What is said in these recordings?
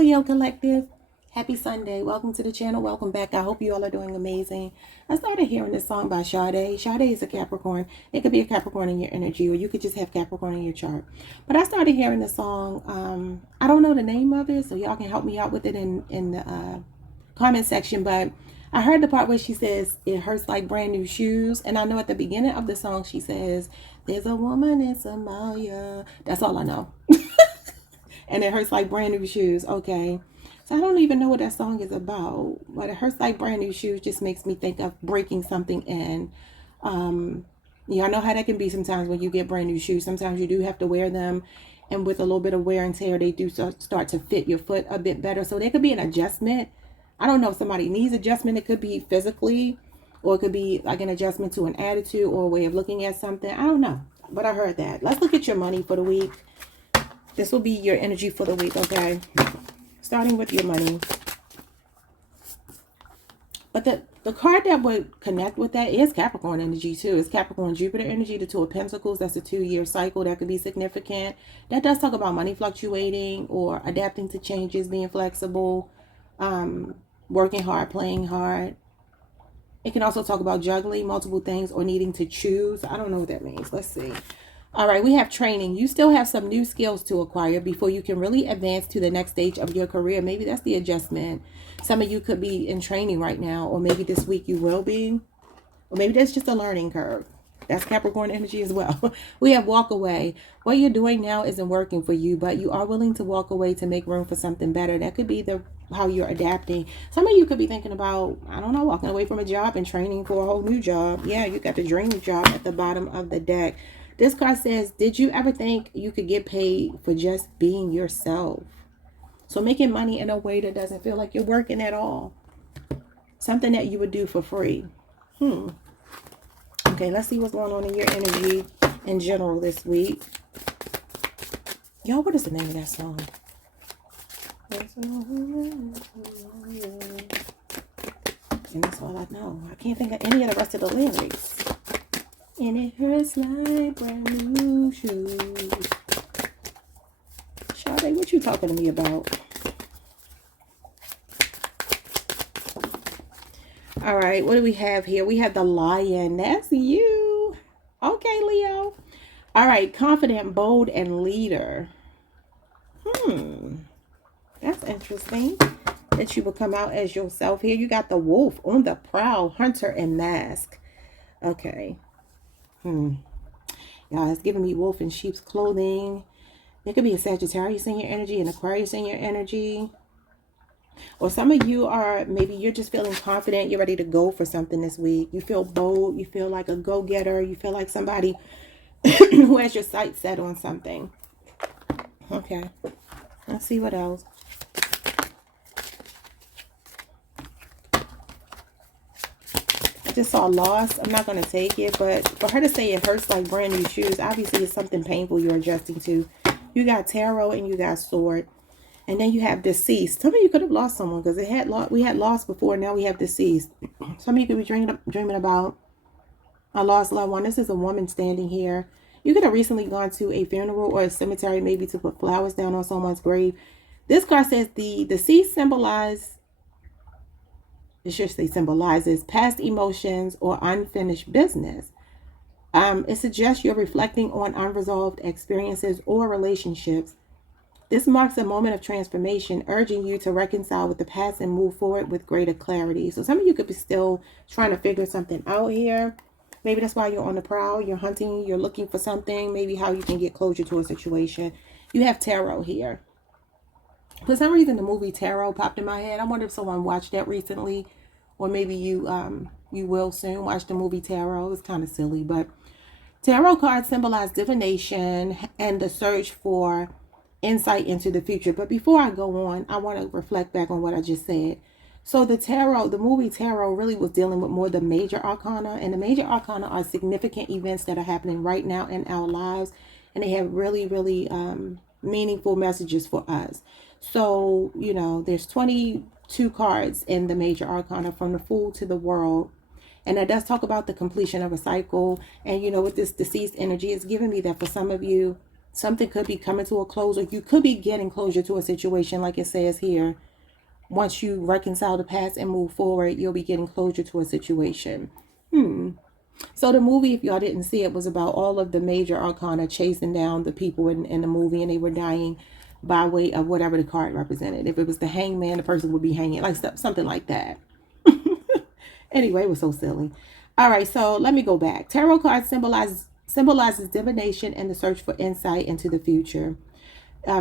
Leo Collective. Happy Sunday. Welcome to the channel. Welcome back. I hope you all are doing amazing. I started hearing this song by Sade. Sade is a Capricorn. It could be a Capricorn in your energy, or you could just have Capricorn in your chart. But I started hearing the song. I don't know the name of it, so y'all can help me out with it in the comment section. But I heard the part where she says, it hurts like brand new shoes. And I know at the beginning of the song, she says, there's a woman in Somalia. That's all I know. And it hurts like brand new shoes. Okay. So I don't even know what that song is about. But it hurts like brand new shoes just makes me think of breaking something in. Yeah, I know how that can be sometimes when you get brand new shoes. Sometimes you do have to wear them. And with a little bit of wear and tear, they do start to fit your foot a bit better. So there could be an adjustment. I don't know if somebody needs adjustment. It could be physically, or it could be like an adjustment to an attitude or a way of looking at something. I don't know. But I heard that. Let's look at your money for the week. This will be your energy for the week, okay? Starting with your money. But the card that would connect with that is Capricorn energy too. It's Capricorn Jupiter energy, the Two of Pentacles. That's a 2-year cycle. That could be significant. That does talk about money fluctuating or adapting to changes, being flexible, working hard, playing hard. It can also talk about juggling multiple things or needing to choose. I don't know what that means. Let's see. All right, we have training. You still have some new skills to acquire before you can really advance to the next stage of your career. Maybe that's the adjustment. Some of you could be in training right now, or maybe this week you will be. Or maybe that's just a learning curve. That's Capricorn energy as well. We have walk away. What you're doing now isn't working for you, but you are willing to walk away to make room for something better. That could be how you're adapting. Some of you could be thinking about, I don't know, walking away from a job and training for a whole new job. Yeah, you got the dream job at the bottom of the deck. This card says, did you ever think you could get paid for just being yourself? So making money in a way that doesn't feel like you're working at all. Something that you would do for free. Okay, let's see what's going on in your energy in general this week. Y'all, what is the name of that song? And that's all I know. I can't think of any of the rest of the lyrics. And it hurts like brand new shoes. Sade, what you talking to me about? All right, what do we have here? We have the Lion. That's you. Okay, Leo. All right, confident, bold, and leader. That's interesting that you will come out as yourself here. You got the wolf on the prowl, hunter, and mask. Okay. Y'all, it's giving me wolf in sheep's clothing. There could be a Sagittarius in your energy, an Aquarius in your energy. Or some of you are, maybe you're just feeling confident. You're ready to go for something this week. You feel bold. You feel like a go-getter. You feel like somebody who has your sights set on something. Okay. Let's see what else. I just saw loss. I'm not going to take it, but for her to say it hurts like brand new shoes, obviously it's something painful you're adjusting to. You got tarot and you got sword. And then you have deceased. Some of you could have lost someone because we had lost before. Now we have deceased. Some of you could be dreaming about a lost loved one. This is a woman standing here. You could have recently gone to a funeral or a cemetery, maybe to put flowers down on someone's grave. This card says the deceased symbolizes past emotions or unfinished business. It suggests you're reflecting on unresolved experiences or relationships. This marks a moment of transformation, urging you to reconcile with the past and move forward with greater clarity. So some of you could be still trying to figure something out here. Maybe that's why you're on the prowl. You're hunting. You're looking for something. Maybe how you can get closure to a situation. You have tarot here. For some reason, the movie Tarot popped in my head. I wonder if someone watched that recently. Or maybe you will soon watch the movie Tarot. It's kind of silly. But tarot cards symbolize divination and the search for insight into the future. But before I go on, I want to reflect back on what I just said. So the movie Tarot really was dealing with more the major arcana, and the major arcana are significant events that are happening right now in our lives, and they have really, really meaningful messages for us. So, you know, there's 22 cards in the major arcana, from the Fool to the World. And that does talk about the completion of a cycle. And, you know, with this deceased energy, it's giving me that for some of you, Something could be coming to a close, or you could be getting closure to a situation, like it says here. Once you reconcile the past and move forward, you'll be getting closure to a situation. So the movie, if y'all didn't see it, was about all of the major arcana chasing down the people in the movie, and they were dying by way of whatever the card represented. If it was the hangman, the person would be hanging, like something like that. Anyway, it was so silly. All right, so let me go back. Tarot cards symbolizes divination and the search for insight into the future.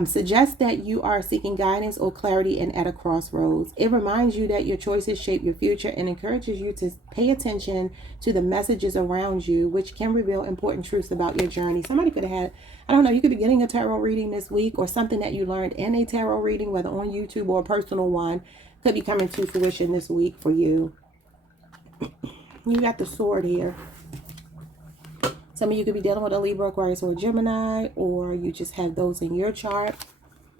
Suggests that you are seeking guidance or clarity and at a crossroads. It reminds you that your choices shape your future and encourages you to pay attention to the messages around you, which can reveal important truths about your journey. Somebody could have had, I don't know, you could be getting a tarot reading this week, or something that you learned in a tarot reading, whether on YouTube or a personal one, could be coming to fruition this week for you. You got the Sword here. Some of you could be dealing with a Libra, Aquarius, or Gemini, or you just have those in your chart,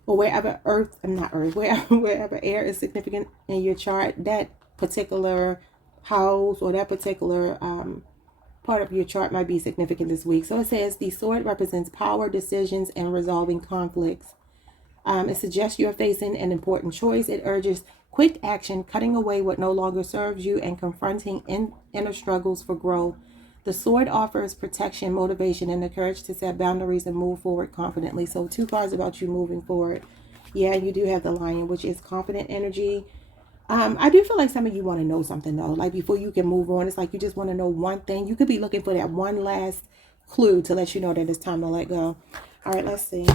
or wherever wherever air is significant in your chart, that particular house or that particular part of your chart might be significant this week. So it says the Sword represents power, decisions, and resolving conflicts. It suggests you're facing an important choice. It urges quick action, cutting away what no longer serves you, and confronting inner struggles for growth. The Sword offers protection, motivation, and the courage to set boundaries and move forward confidently. So 2 cards about you moving forward. Yeah, you do have the Lion, which is confident energy. I do feel like some of you want to know something, though. Like, before you can move on, it's like you just want to know one thing. You could be looking for that one last clue to let you know that it's time to let go. All right, let's see.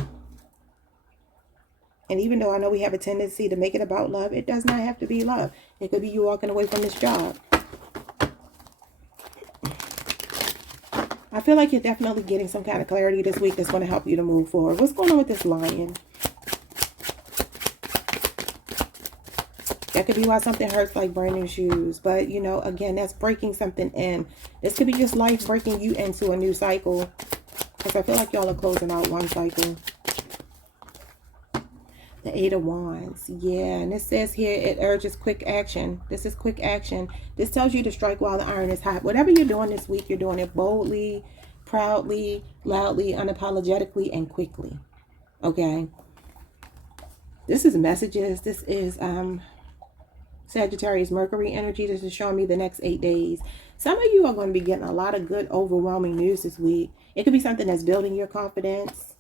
And even though I know we have a tendency to make it about love, it does not have to be love. It could be you walking away from this job. I feel like you're definitely getting some kind of clarity this week that's going to help you to move forward. What's going on with this Lion? That could be why something hurts like brand new shoes. But, you know, again, that's breaking something in. This could be just life breaking you into a new cycle. Because I feel like y'all are closing out one cycle. The 8 of Wands. Yeah, and it says here it urges quick action. This is quick action. This tells you to strike while the iron is hot. Whatever you're doing this week, you're doing it boldly, proudly, loudly, unapologetically, and quickly. Okay? This is messages. This is Sagittarius Mercury energy. This is showing me the next 8 days. Some of you are going to be getting a lot of good, overwhelming news this week. It could be something that's building your confidence.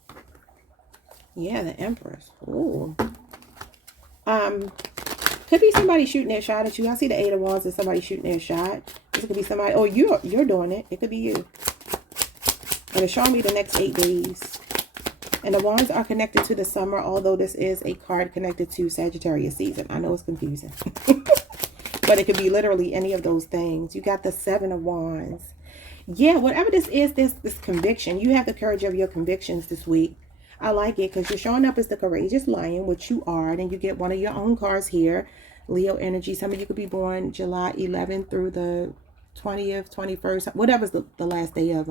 Yeah, the Empress. Ooh. Could be somebody shooting their shot at you. I see the 8 of Wands as somebody shooting their shot. This could be somebody, or you're doing it. It could be you. And it's showing me the next 8 days. And the Wands are connected to the summer, although this is a card connected to Sagittarius season. I know it's confusing. But it could be literally any of those things. You got the 7 of Wands. Yeah, whatever this is, this conviction. You have the courage of your convictions this week. I like it because you're showing up as the courageous lion, which you are. Then you get one of your own cards here. Leo energy. Some of you could be born July 11th through the 20th, 21st, whatever's the last day of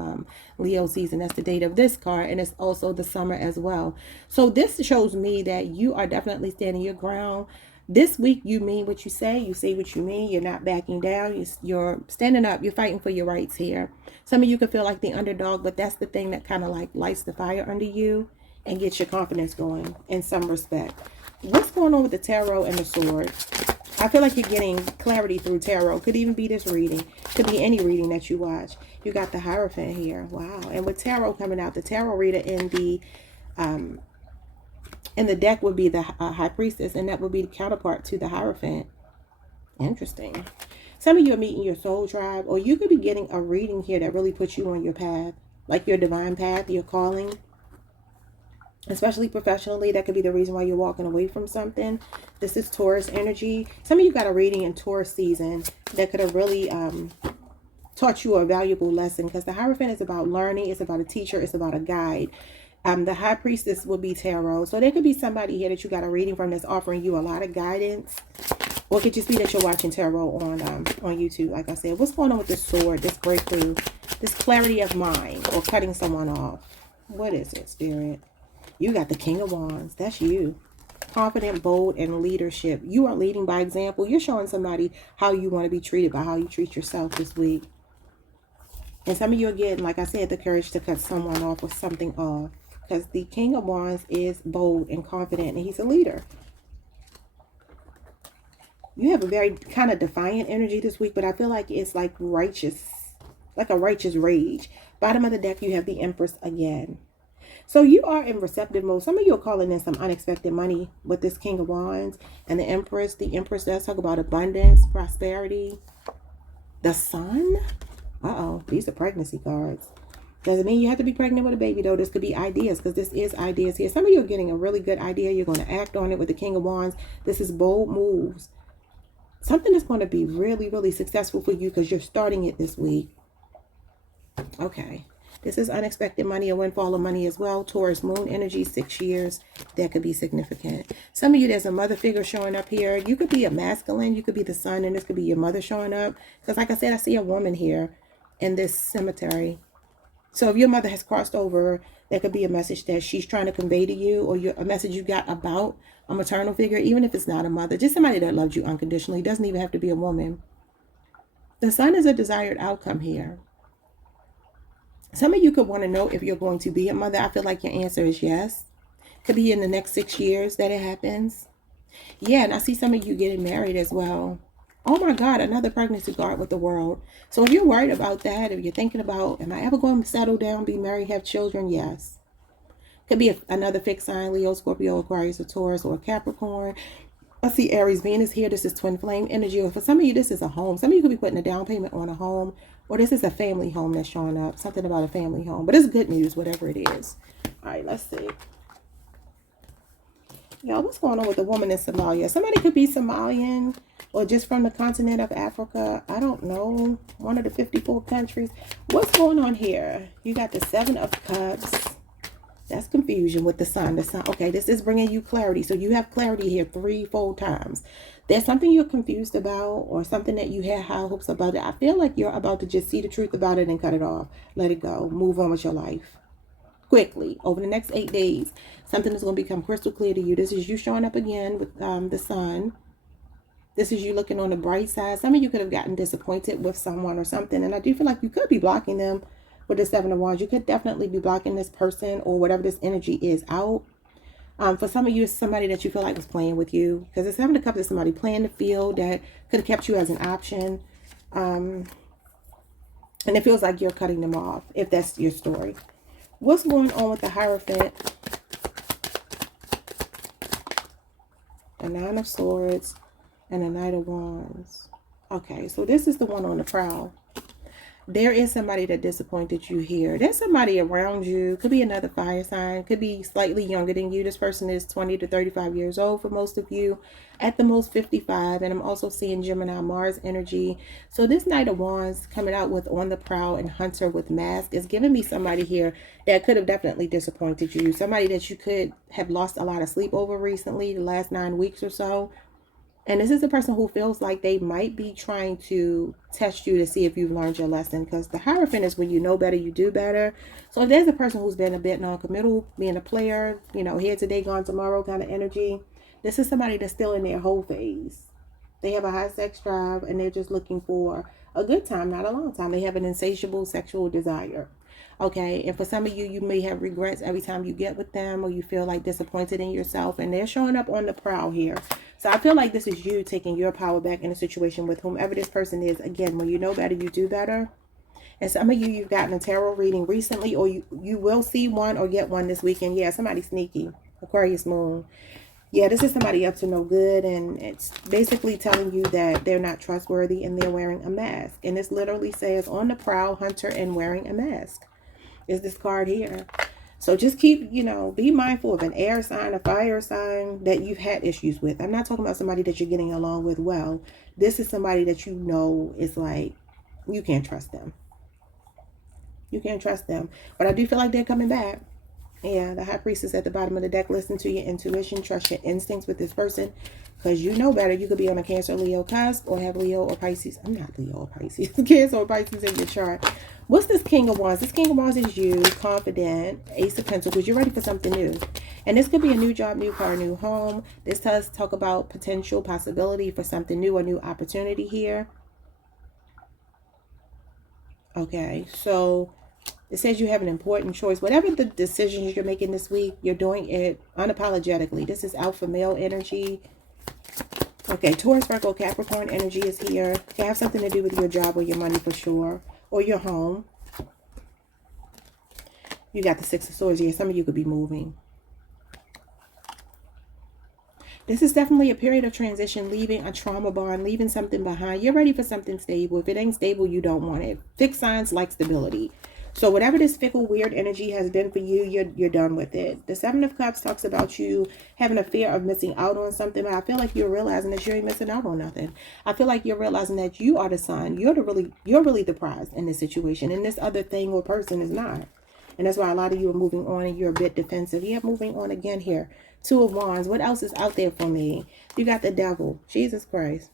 Leo season. That's the date of this card, and it's also the summer as well. So this shows me that you are definitely standing your ground. This week, you mean what you say what you mean. You're not backing down. You're standing up. You're fighting for your rights here. Some of you could feel like the underdog, but that's the thing that kind of like lights the fire under you and gets your confidence going in some respect. What's going on with the tarot and the sword? I feel like you're getting clarity through tarot. Could even be this reading. Could be any reading that you watch. You got the Hierophant here. Wow. And with tarot coming out, the tarot reader in the deck would be the High Priestess, and that would be the counterpart to the Hierophant. Interesting. Some of you are meeting your soul tribe, or you could be getting a reading here that really puts you on your path, like your divine path, your calling. Especially professionally, that could be the reason why you're walking away from something. This is Taurus energy. Some of you got a reading in Taurus season that could have really taught you a valuable lesson, because the Hierophant is about learning. It's about a teacher. It's about a guide. The High Priestess will be tarot. So there could be somebody here that you got a reading from that's offering you a lot of guidance. Or it could just be that you're watching tarot on YouTube, like I said. What's going on with this sword, this breakthrough, this clarity of mind, or cutting someone off? What is it, Spirit? You got the King of Wands. That's you. Confident, bold, and leadership. You are leading by example. You're showing somebody how you want to be treated by how you treat yourself this week. And some of you are getting, like I said, the courage to cut someone off or something off. because the King of Wands is bold and confident, and he's a leader. You have a very kind of defiant energy this week, but I feel like it's like righteous, like a righteous rage. Bottom of the deck, you have the Empress again. So you are in receptive mode. Some of you are calling in some unexpected money with this King of Wands and the Empress. The Empress does talk about abundance, prosperity. The Sun. Uh-oh, these are pregnancy cards. Doesn't mean you have to be pregnant with a baby, though. This could be ideas, because this is ideas here. Some of you are getting a really good idea. You're going to act on it with the King of Wands. This is bold moves. Something that's going to be really, really successful for you because you're starting it this week. Okay. This is unexpected money, a windfall of money as well. Taurus moon energy, 6 years. That could be significant. Some of you, there's a mother figure showing up here. You could be a masculine. You could be the sun, and this could be your mother showing up. Because like I said, I see a woman here in this cemetery. So if your mother has crossed over, that could be a message that she's trying to convey to you, or a message you got about a maternal figure, even if it's not a mother. Just somebody that loves you unconditionally. It doesn't even have to be a woman. The sun is a desired outcome here. Some of you could want to know if you're going to be a mother. I feel like your answer is yes. Could be in the next 6 years that it happens. Yeah, and I see some of you getting married as well. Oh my God, another pregnancy card with the World. So if you're worried about that, if you're thinking about, am I ever going to settle down, be married, have children? Yes. Could be another fixed sign, Leo, Scorpio, Aquarius, or Taurus, or Capricorn. I see Aries, Venus here. This is twin flame energy. Or for some of you, this is a home. Some of you could be putting a down payment on a home, or this is a family home that's showing up. Something about a family home. But it's good news, whatever it is. All right, let's see. Y'all, what's going on with the woman in Somalia? Somebody could be Somalian or just from the continent of Africa. I don't know. One of the 54 countries. What's going on here? You got the 7 of Cups. That's confusion with the sun. The sun. Okay, this is bringing you clarity. So you have clarity here 3 full times. There's something you're confused about, or something that you had high hopes about. I feel like you're about to just see the truth about it and cut it off. Let it go. Move on with your life. Quickly, over the next 8 days, something is going to become crystal clear to you. This is you showing up again with the sun. This is you looking on the bright side. Some of you could have gotten disappointed with someone or something, and I do feel like you could be blocking them with the 7 of Wands. You could definitely be blocking this person or whatever this energy is out. For some of you, it's somebody that you feel like was playing with you, because the 7 of Cups is somebody playing the field that could have kept you as an option. And it feels like you're cutting them off, if that's your story. What's going on with the Hierophant? The 9 of Swords and the Knight of Wands. Okay, so this is the one on the prowl. There is somebody that disappointed you here. There's somebody around you. Could be another fire sign. Could be slightly younger than you. This person is 20 to 35 years old for most of you. At the most 55. And I'm also seeing Gemini, Mars energy. So this Knight of Wands coming out with on the prowl and Hunter with mask is giving me somebody here that could have definitely disappointed you. Somebody that you could have lost a lot of sleep over recently, the last 9 weeks or so. And this is a person who feels like they might be trying to test you to see if you've learned your lesson. Because the Hierophant is when you know better, you do better. So if there's a person who's been a bit non-committal, being a player, you know, here today, gone tomorrow kind of energy, this is somebody that's still in their whole phase. They have a high sex drive and they're just looking for a good time, not a long time. They have an insatiable sexual desire. Okay, and for some of you, you may have regrets every time you get with them, or you feel like disappointed in yourself, and they're showing up on the prowl here. So I feel like this is you taking your power back in a situation with whomever this person is. Again, when you know better, you do better. And some of you, you've gotten a tarot reading recently, or you will see one or get one this weekend. Yeah, somebody sneaky. Aquarius moon. Yeah, this is somebody up to no good, and it's basically telling you that they're not trustworthy and they're wearing a mask. And this literally says on the prowl, Hunter and wearing a mask. Is this card here. So just keep, you know, be mindful of an air sign, a fire sign that you've had issues with. I'm not talking about somebody that you're getting along with well. This is somebody that you know is like, you can't trust them. You can't trust them. But I do feel like they're coming back. Yeah, the High Priestess at the bottom of the deck. Listen to your intuition. Trust your instincts with this person. Because you know better. You could be on a Cancer, Leo cusp, or have Leo or Pisces. I'm not Leo or Pisces. Cancer or Pisces in your chart. What's this King of Wands? This King of Wands is you, confident, Ace of Pentacles. You're ready for something new. And this could be a new job, new car, new home. This does talk about potential possibility for something new, a new opportunity here. Okay, so It says you have an important choice. Whatever the decisions you're making this week, you're doing it unapologetically. This is alpha male energy. Okay, Taurus, Virgo, Capricorn energy is here. It can have something to do with your job or your money for sure, or your home. You got the Six of Swords here. Some of you could be moving. This is definitely a period of transition, leaving a trauma bond, leaving something behind. You're ready for something stable. If it ain't stable, you don't want it. Fixed signs like stability. So whatever this fickle, weird energy has been for you, you're done with it. The Seven of Cups talks about you having a fear of missing out on something, but I feel like you're realizing that you ain't missing out on nothing. I feel like you're realizing that you are the sun. You're really the prize in this situation, and this other thing or person is not. And that's why a lot of you are moving on and you're a bit defensive. Yeah, moving on again here. Two of Wands. What else is out there for me? You got the Devil. Jesus Christ.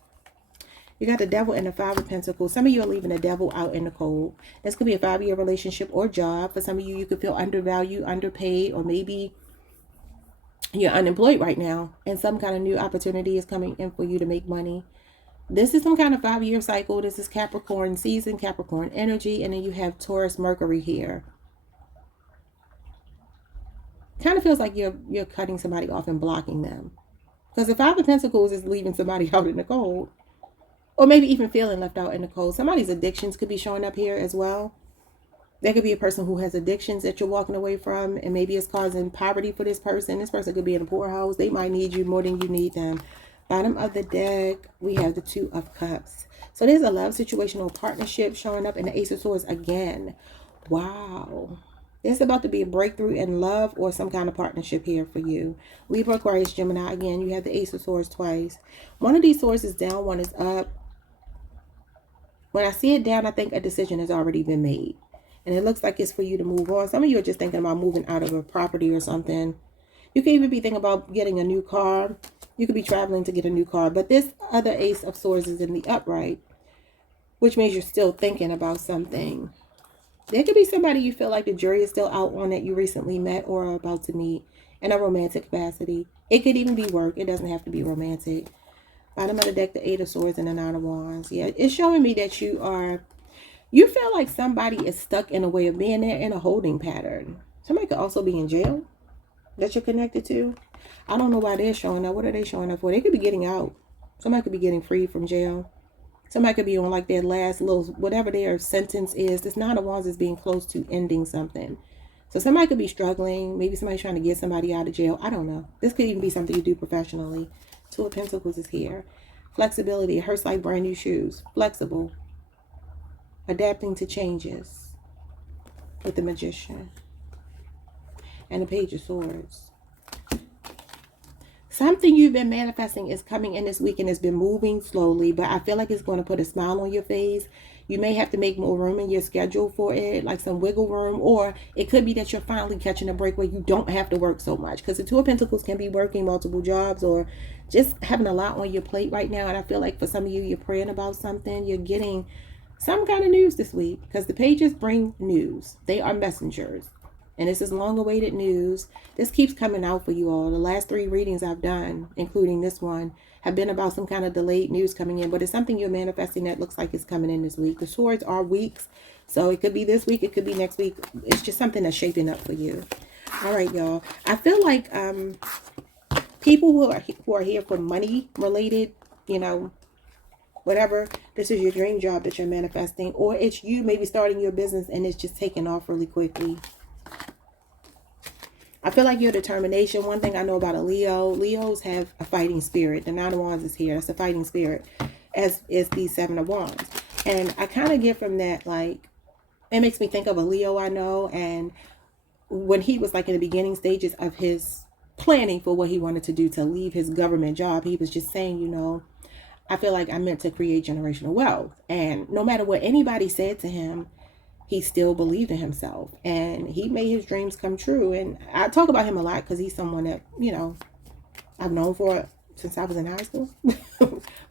You got the Devil and the Five of Pentacles. Some of you are leaving the Devil out in the cold. This could be a 5-year relationship or job. For some of you, you could feel undervalued, underpaid, or maybe you're unemployed right now and some kind of new opportunity is coming in for you to make money. This is some kind of 5-year cycle. This is Capricorn season, Capricorn energy, and then you have Taurus Mercury here. Kind of feels like you're cutting somebody off and blocking them. Because the Five of Pentacles is leaving somebody out in the cold. Or maybe even feeling left out in the cold. Somebody's addictions could be showing up here as well. There could be a person who has addictions that you're walking away from. And maybe it's causing poverty for this person. This person could be in a poorhouse. They might need you more than you need them. Bottom of the deck, we have the Two of Cups. So there's a love situation or partnership showing up in the Ace of Swords again. Wow. There's about to be a breakthrough in love or some kind of partnership here for you. Libra, Aquarius, Gemini. Again, you have the Ace of Swords twice. One of these swords is down, one is up. When I see it down, I think a decision has already been made. And it looks like it's for you to move on. Some of you are just thinking about moving out of a property or something. You could even be thinking about getting a new car. You could be traveling to get a new car. But this other Ace of Swords is in the upright, which means you're still thinking about something. There could be somebody you feel like the jury is still out on that you recently met or are about to meet in a romantic capacity. It could even be work. It doesn't have to be romantic. Bottom of the deck, the Eight of Swords and the Nine of Wands. Yeah, it's showing me that you feel like somebody is stuck in a way of being there in a holding pattern. Somebody could also be in jail that you're connected to. I don't know why they're showing up. What are they showing up for? They could be getting out. Somebody could be getting free from jail. Somebody could be on like their last little, whatever their sentence is. This Nine of Wands is being close to ending something. So somebody could be struggling. Maybe somebody's trying to get somebody out of jail. I don't know. This could even be something you do professionally. Two of Pentacles is here. Flexibility. It hurts like brand new shoes. Flexible. Adapting to changes. With the Magician. And the Page of Swords. Something you've been manifesting is coming in this week and it's been moving slowly, but I feel like it's going to put a smile on your face. You may have to make more room in your schedule for it, like some wiggle room, or it could be that you're finally catching a break where you don't have to work so much, because the Two of Pentacles can be working multiple jobs or just having a lot on your plate right now. And I feel like for some of you, you're praying about something. You're getting some kind of news this week, because the pages bring news. They are messengers. And this is long-awaited news. This keeps coming out for you all. The last 3 readings I've done, including this one, have been about some kind of delayed news coming in. But it's something you're manifesting that looks like it's coming in this week. The swords are weeks. So it could be this week. It could be next week. It's just something that's shaping up for you. All right, y'all. I feel like people who are here for money-related, whatever. This is your dream job that you're manifesting. Or it's you maybe starting your business and it's just taking off really quickly. I feel like your determination. One thing I know about a Leo, Leos have a fighting spirit. The Nine of Wands is here. That's a fighting spirit, as is the Seven of Wands. And I kind of get from that, like, it makes me think of a Leo I know. And when he was like in the beginning stages of his planning for what he wanted to do to leave his government job, he was just saying, I feel like I'm meant to create generational wealth. And no matter what anybody said to him, he still believed in himself and he made his dreams come true. And I talk about him a lot because he's someone that, I've known since I was in high school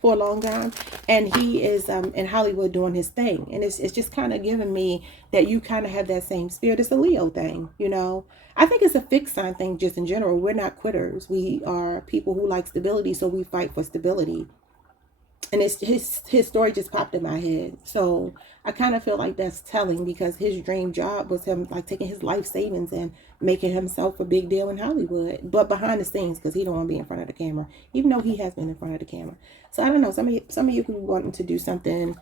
for a long time. And he is in Hollywood doing his thing. And it's just kind of giving me that you kind of have that same spirit. It's a Leo thing, I think it's a fixed sign thing just in general. We're not quitters. We are people who like stability. So we fight for stability. And it's his story just popped in my head. So I kind of feel like that's telling, because his dream job was him like taking his life savings and making himself a big deal in Hollywood, but behind the scenes, because he don't want to be in front of the camera, even though he has been in front of the camera. So I don't know. Some of you could be wanting to do something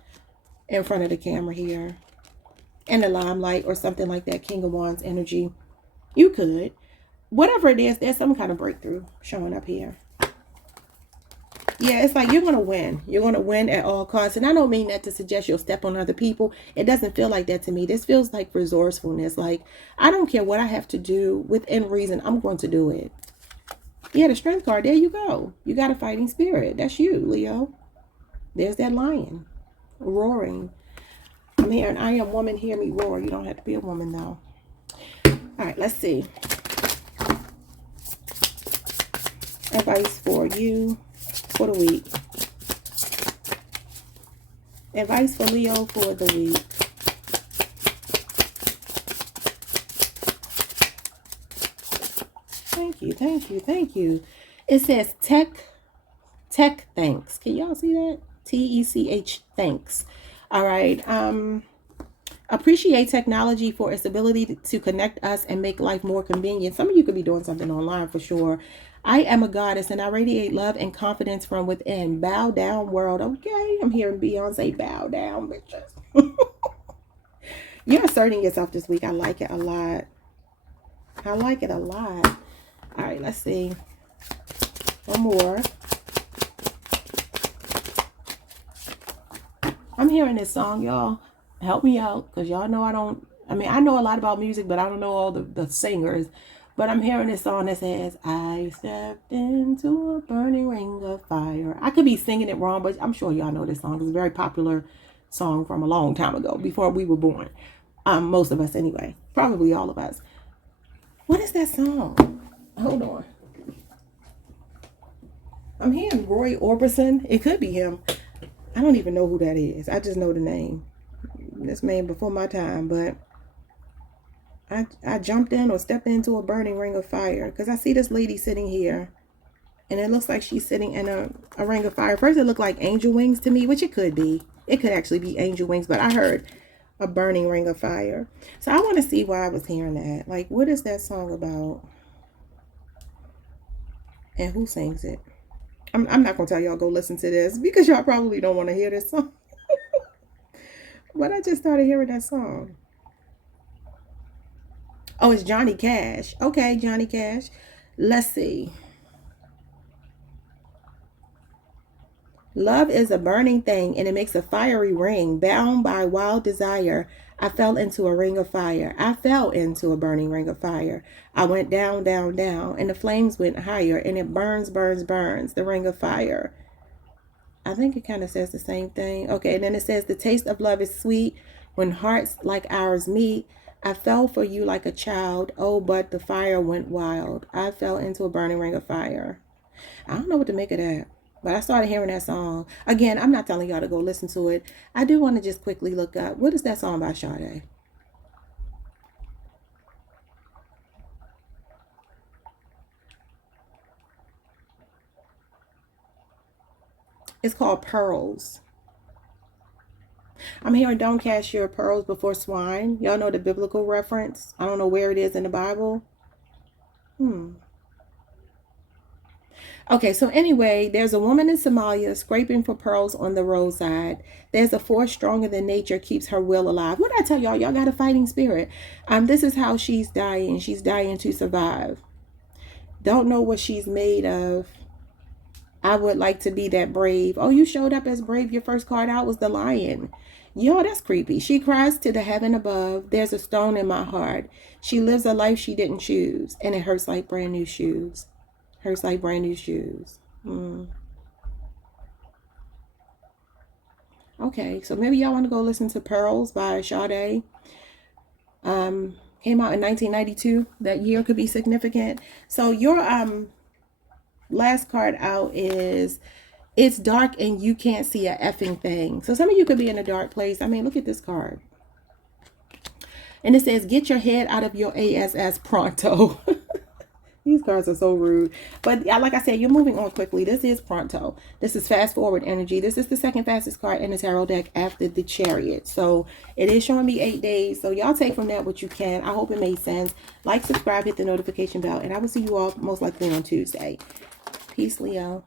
in front of the camera here, in the limelight or something like that. King of Wands energy. You could, whatever it is, there's some kind of breakthrough showing up here. Yeah, it's like you're going to win. You're going to win at all costs. And I don't mean that to suggest you'll step on other people. It doesn't feel like that to me. This feels like resourcefulness. Like, I don't care what I have to do within reason. I'm going to do it. Yeah, the Strength card. There you go. You got a fighting spirit. That's you, Leo. There's that lion roaring. I'm here, and I am woman. Hear me roar. You don't have to be a woman, though. All right, let's see. Advice for you for the week. Advice for Leo for the week. Thank you, thank you, thank you. It says tech thanks. Can y'all see that? TECH thanks. All right. Appreciate technology for its ability to connect us and make life more convenient. Some of you could be doing something online for sure. I am a goddess and I radiate love and confidence from within. Bow down, world. Okay, I'm hearing Beyonce, bow down, bitches. You're asserting yourself this week. I like it a lot. I like it a lot. All right, let's see. One more. I'm hearing this song, y'all. Help me out, because y'all know I know a lot about music, but I don't know all the singers. But I'm hearing this song that says, I stepped into a burning ring of fire. I could be singing it wrong, but I'm sure y'all know this song. It's a very popular song from a long time ago, before we were born. Most of us anyway. Probably all of us. What is that song? Hold on. I'm hearing Roy Orbison. It could be him. I don't even know who that is. I just know the name. This man before my time, but I jumped in or stepped into a burning ring of fire, because I see this lady sitting here and it looks like she's sitting in a ring of fire. First it looked like angel wings to me, which it could be. It could actually be angel wings, but I heard a burning ring of fire. So I want to see why I was hearing that. Like, what is that song about? And who sings it? I'm not going to tell y'all go listen to this, because y'all probably don't want to hear this song. But I just started hearing that song. Oh, it's Johnny Cash. Okay, Johnny Cash. Let's see. Love is a burning thing, and it makes a fiery ring. Bound by wild desire, I fell into a ring of fire. I fell into a burning ring of fire. I went down, down, down, and the flames went higher, and it burns, burns, burns, the ring of fire. I think it kind of says the same thing. Okay, and then it says, the taste of love is sweet when hearts like ours meet. I fell for you like a child. Oh, but the fire went wild. I fell into a burning ring of fire. I don't know what to make of that, but I started hearing that song. Again, I'm not telling y'all to go listen to it. I do want to just quickly look up, what is that song by Sade? It's called Pearls. I'm hearing don't cast your pearls before swine. Y'all know the biblical reference. I don't know where it is in the Bible. Okay, so anyway, there's a woman in Somalia scraping for pearls on the roadside. There's a force stronger than nature keeps her will alive. What did I tell y'all? Y'all got a fighting spirit. This is how she's dying. She's dying to survive. Don't know what she's made of. I would like to be that brave. Oh, you showed up as brave. Your first card out was the lion. Yo, that's creepy. She cries to the heaven above. There's a stone in my heart. She lives a life she didn't choose, and it hurts like brand new shoes. Hurts like brand new shoes. Okay, so maybe y'all want to go listen to Pearls by Sade. Came out in 1992. That year could be significant. So your last card out is, it's dark and you can't see a effing thing. So some of you could be in a dark place. I mean, look at this card. And it says, get your head out of your ass pronto. These cards are so rude. But like I said, you're moving on quickly. This is pronto. This is fast forward energy. This is the second fastest card in the tarot deck after the Chariot. So it is showing me 8 days. So y'all take from that what you can. I hope it made sense. Like, subscribe, hit the notification bell. And I will see you all most likely on Tuesday. Peace, Leo.